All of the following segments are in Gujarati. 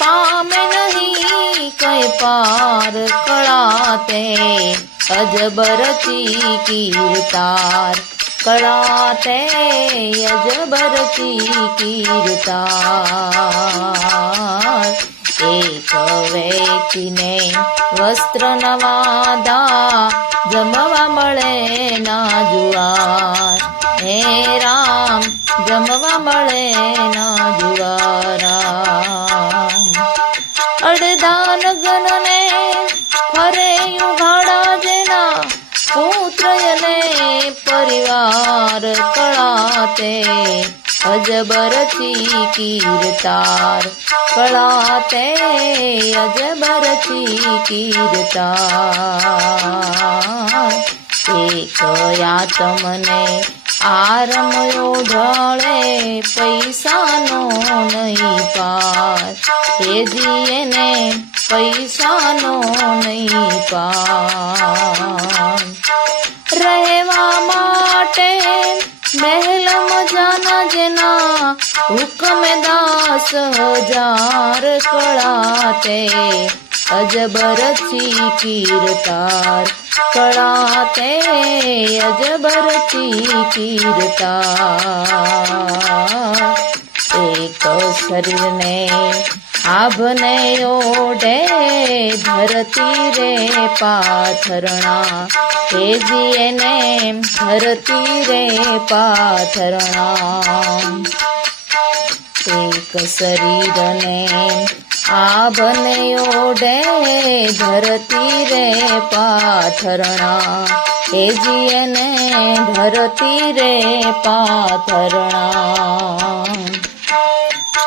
पामे नहि कार कला अजबरची कीर्तार। कला अजबरची एक एकवे वस्त्र नवादा जमवा मळे ना जुआ જમવા મળે ના જુવારામ અડધા નગનને ફરે ઉઘાડા જેના પુત્ર અને પરિવાર કળાતે અજબરચી કીર્તાર કળાતે અજબરચી કીર્તાર એક યાતમને આરમયો ઢળે, પૈસાનો નહીં પાર. હેજી એને પૈસાનો નહીં પાર. રહેવા માટે મહેલ મજાના જેના હુકમે દાસ હજાર કળાતે અજબરચી કીર્તાર કળાતે અજબરચી કીર્તાર એક શરીરને આભને ઓઢે ધરતી રે પાથરણા હેજી જીએને ધરતી રે પાથરણા એક શરીરને આભને ઓઢે ધરતી રે પાથરણા. એ જીએને ધરતી રે પાથરણા.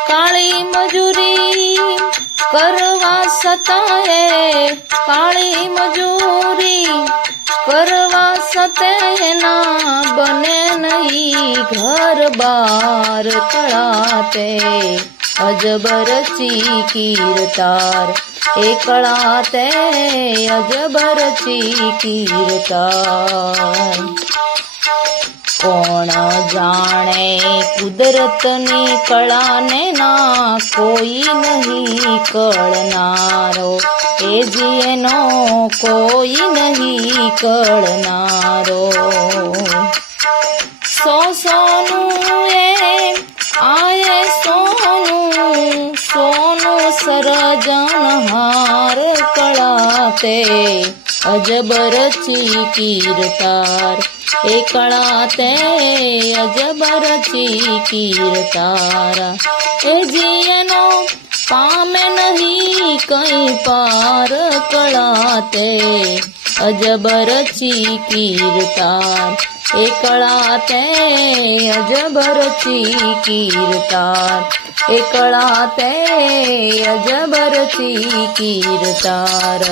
કાળી મજૂરી કરવા સતાએ કાળી મજૂરી કરવા સતે ના બને નહીં ઘર બાર કળાતે અજબરચી કીર્તાર એ કળાતે અજબરચી કીર્તાર કોણ જાણે કુદરતની કળાને ના કોઈ નહીં કળનારો એ જીએનો કોઈ નહીં કળનારો સો સોનું કળાતે અજબરચી કીર્તાર એ કળાતે અજબરચી કીર્તાર એ જીયનો પામે નહીં કઈ પાર કળાતે અજબરચી કીર્તાર એ કળાતે અજબરચી કીર્તાર એ કળાતે અજબરચી કીર્તાર